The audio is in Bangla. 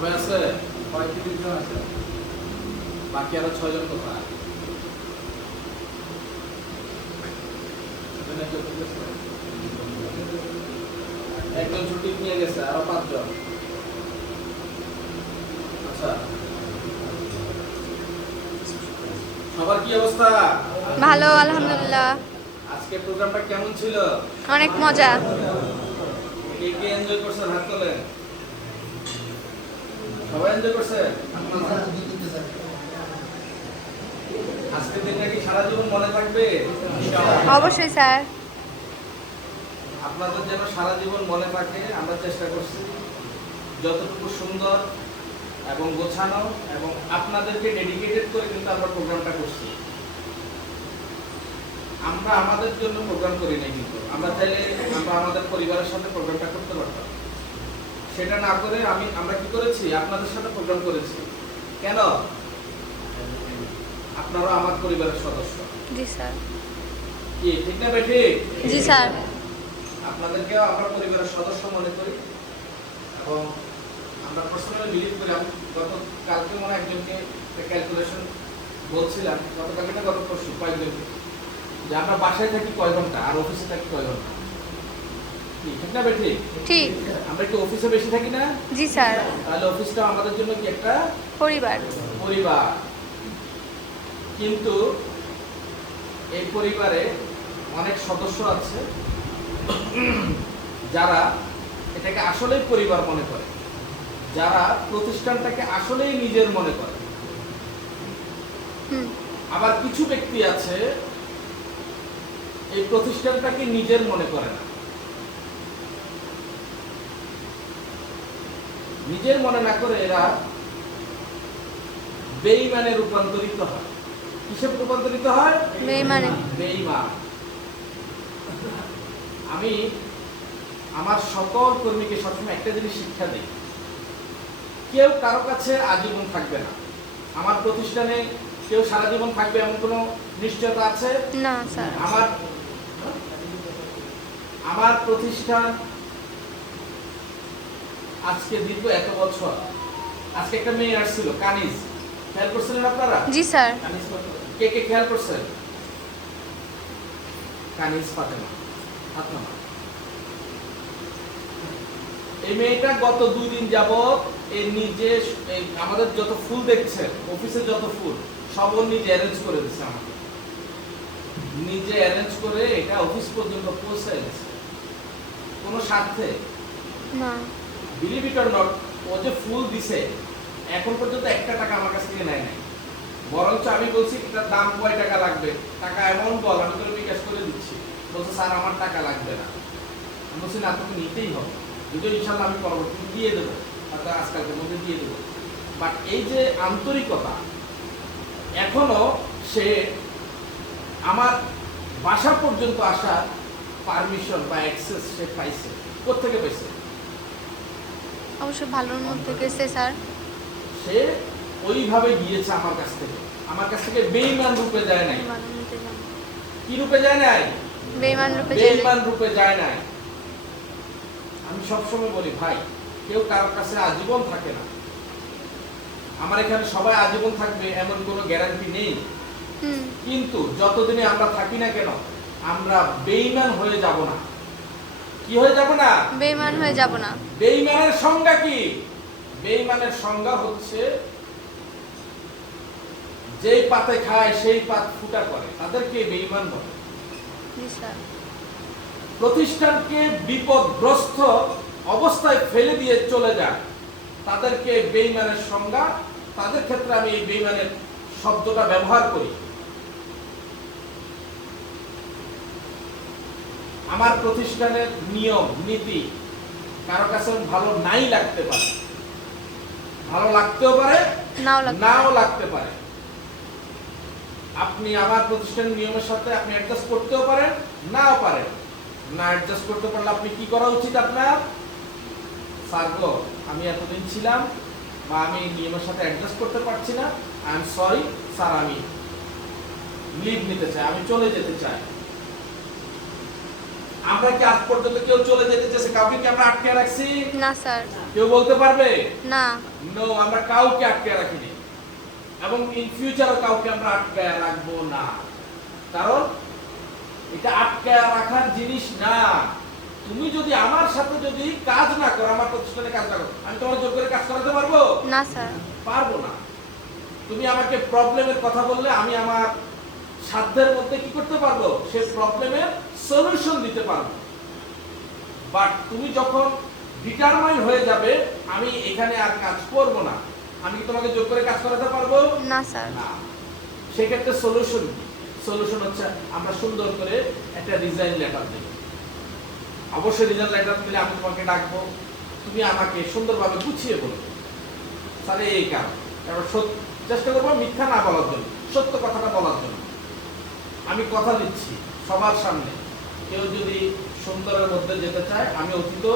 সবাই আছে পঁয়ত্রিশ জন আছে। বাকি আরও ছয়জন কোথায়? একজন ছুটি নিয়ে গেছে আরও পাঁচজন। আচ্ছা। সবার কি অবস্থা? ভালো আলহামদুলিল্লাহ। আজকে প্রোগ্রামটা কেমন ছিল? অনেক মজা। কে কে এনজয় করছেন হাত তোলেন? সবাই এনজয় করছে? আজকের দিনটা কি সারা জীবন মনে থাকবে? অবশ্যই স্যার। আপনাদের যেন সারা জীবন মনে থাকে আমরা চেষ্টা করছি যতটুকু সুন্দর এবং গোছানো এবং আপনাদেরকে ডেডিকেটেড করে কিন্তু আমরা প্রোগ্রামটা করছি। আমরা আমাদের জন্য প্রোগ্রাম করি নাই কিন্তু। আমরা চাইলে আমরা আমাদের পরিবারের সাথে প্রোগ্রামটা করতে পারতাম। সেটা না করে আমি আমরা কি করেছি? আপনাদের সাথে প্রোগ্রাম করেছি। কেন? আপনারা আমার পরিবারের সদস্য। জি স্যার। কি ঠিক না বেঠিক জি স্যার। আপনাদেরকেও আমরা পরিবারের সদস্য মনে করি। এবং আমরা পার্সোনালি বিলিভ করি। আমি গত কালকে মনে একজনকে ক্যালকুলেশন বলছিলাম। গতকালকে না গত পরশু কয়েকজনকে। যে আমরা বাসায় থাকি কয় ঘণ্টা আর অফিসে থাকি কয় ঘণ্টা? ঠিক না বেঠি? ঠিক। আমরা কি অফিসে বেশি থাকি না? জি স্যার। তাহলে অফিসটা আমাদের জন্য কি একটা? পরিবার। পরিবার। কিন্তু এই পরিবারে অনেক সদস্য আছে যারা এটাকে আসলেই পরিবার মনে করে। যারা প্রতিষ্ঠানটাকে আসলেই নিজের মনে করে। আবার কিছু ব্যক্তি আছে এই প্রতিষ্ঠানটাকে নিজের মনে করে না। নিজের মনে না করে এরা বেইমানে রূপান্তরিত হয়। কিসে রূপান্তরিত হয়? বেইমানে বেইমান আমি আমার সকল কর্মীকে সবসময় একটা জিনিস শিক্ষা দিই। কেউ কারও কাছে আজীবন থাকবে না। আমার প্রতিষ্ঠানে কেউ সারা জীবন থাকবে এমন কোনো নিশ্চয়তা আছে? না স্যার। আমার আমার প্রতিষ্ঠান আজকে দীর্ঘ এত বছর। আজকে একটা মেয়ে আসছিল কানিজ। খেয়াল করছিলেন আপনারা? জি স্যার। কানিজ কে কে খেয়াল করছেন? কানিজ ফাতেমা হাত নামা। এই মেয়েটা গত দুই দিন যাবত এই নিজে আমাদের যত ফুল দেখছেন অফিসে যত ফুল সব ও নিজে অ্যারেঞ্জ করে দিচ্ছে আমাকে। নিজে অ্যারেঞ্জ করে এটা অফিস পর্যন্ত পৌঁছে গেছে কোনো স্বার্থে? না। বিলিভ ইট অর নট ও যে ফুল দিছে, এখন পর্যন্ত একটা টাকা আমার কাছ থেকে নেয় নাই। বরঞ্চ আমি বলছি, এটার দাম কয় টাকা লাগবে? টাকা অ্যামাউন্ট বল, আমি তোর বিকাশ করে দিচ্ছি। বলছে, স্যার, আমার টাকা লাগবে না। আমি বলছি, না, তোকে নিতেই হবে। যদিও ইনশাল্লাহ আমি পরবর্তী দিয়ে দেবো হয়তো আজকালকের মধ্যে দিয়ে দেবো। বাট এই যে আন্তরিকতা, এখনও সে আমার বাসা পর্যন্ত আসার পারমিশন বা অ্যাক্সেস সে পাইছে। কোথেকে পাইছে? অবশ্যই ভালোর মধ্যে গেছে স্যার। সে ওইভাবে গিয়েছে আমার কাছ থেকে। আমার কাছ থেকে বেইমান রূপে যায় নাই। কি রূপে যায় নাই? বেইমান রূপে যে বেইমান রূপে যায় নাই। আমি সবসময় বলি ভাই কেউ কারোর কাছে আজীবন থাকে না। আমার এখানে সবাই আজীবন থাকবে এমন কোনো গ্যারান্টি নেই। কিন্তু যতদিনে আমরা থাকি না কেন আমরা বেইমান হয়ে যাব না। কি হয়ে যাব না? বেইমান হয়ে যাব না। বেইমানের সংজ্ঞা কি? বেইমানের সংজ্ঞা হচ্ছে যেই পাতে খায় সেই পাত ফুটা করে। তাদেরকে বেইমান বলে। প্রতিষ্ঠানকে বিপদগ্রস্ত অবস্থায় ফেলে দিয়ে চলে যায় তাদেরকে বেইমানের সংজ্ঞা তাদের ক্ষেত্রে আমি এই বেইমানের শব্দটা ব্যবহার করি। আমার প্রতিষ্ঠানের নিয়ম নীতি কারও কাছে ভালো নাই লাগতে পারে। ভালো লাগতেও পারে নাও লাগতে পারে। আপনি আমার প্রতিষ্ঠানের নিয়মের সাথে আপনি অ্যাডজাস্ট করতেও পারেন নাও পারেন। না অ্যাডজাস্ট করতে পারলে আপনি কি করা উচিত আপনার? স্যার গো আমি এতদিন ছিলাম বা আমি নিয়মের সাথে অ্যাডজাস্ট করতে পারছি না। আই এম সরি স্যার আমি লিভ নিতে চাই আমি চলে যেতে চাই। আমরা কি আজ পর্যন্ত কেউ চলে যেতে চেয়েছে কাউকে কি আমরা আটকে রাখছি? না স্যার। কেউ বলতে পারবে? না। নো আমরা কাউকে আটকে রাখিনি। এবং ইন ফিউচারও কাউকে আমরা আটকে রাখব না। কারণ এটা আটকে রাখার জিনিস না। তুমি যদি আমার সাথে যদি কাজ না করো আমার প্রতিষ্ঠানে কাজ না করো আমি তোমার জোর করে কাজ করাতে পারব? না স্যার। পারব না। তুমি আমাকে প্রবলেমের কথা বললে আমি আমার সাধ্যের মধ্যে কি করতে পারব? সে প্রবলেমের সলিউশন দিতে পারব। বাট তুমি যখন ডিটারমাইন হয়ে যাবে আমি এখানে আর কাজ করব না। আমি কি তোমাকে জোর করে কাজ করাতে পারব? না স্যার। না। সেক্ষেত্রে সলিউশন সলিউশন হচ্ছে আমরা সুন্দর করে একটা ডিজাইন লেটার দেব। অবশ্যই ডিজাইন লেটার দিলে আমি তোমাকে ডাকবো। তুমি আমাকে সুন্দরভাবে গুছিয়ে বলবে তাহলে এই কারণ। এবার সত্য চেষ্টা করব মিথ্যা না বলার জন্য সত্য কথাটা বলার জন্য। আমি কথা দিচ্ছি সবার সামনে। কেউ যদি সুন্দরের মধ্যে যেতে চায় আমি অতীত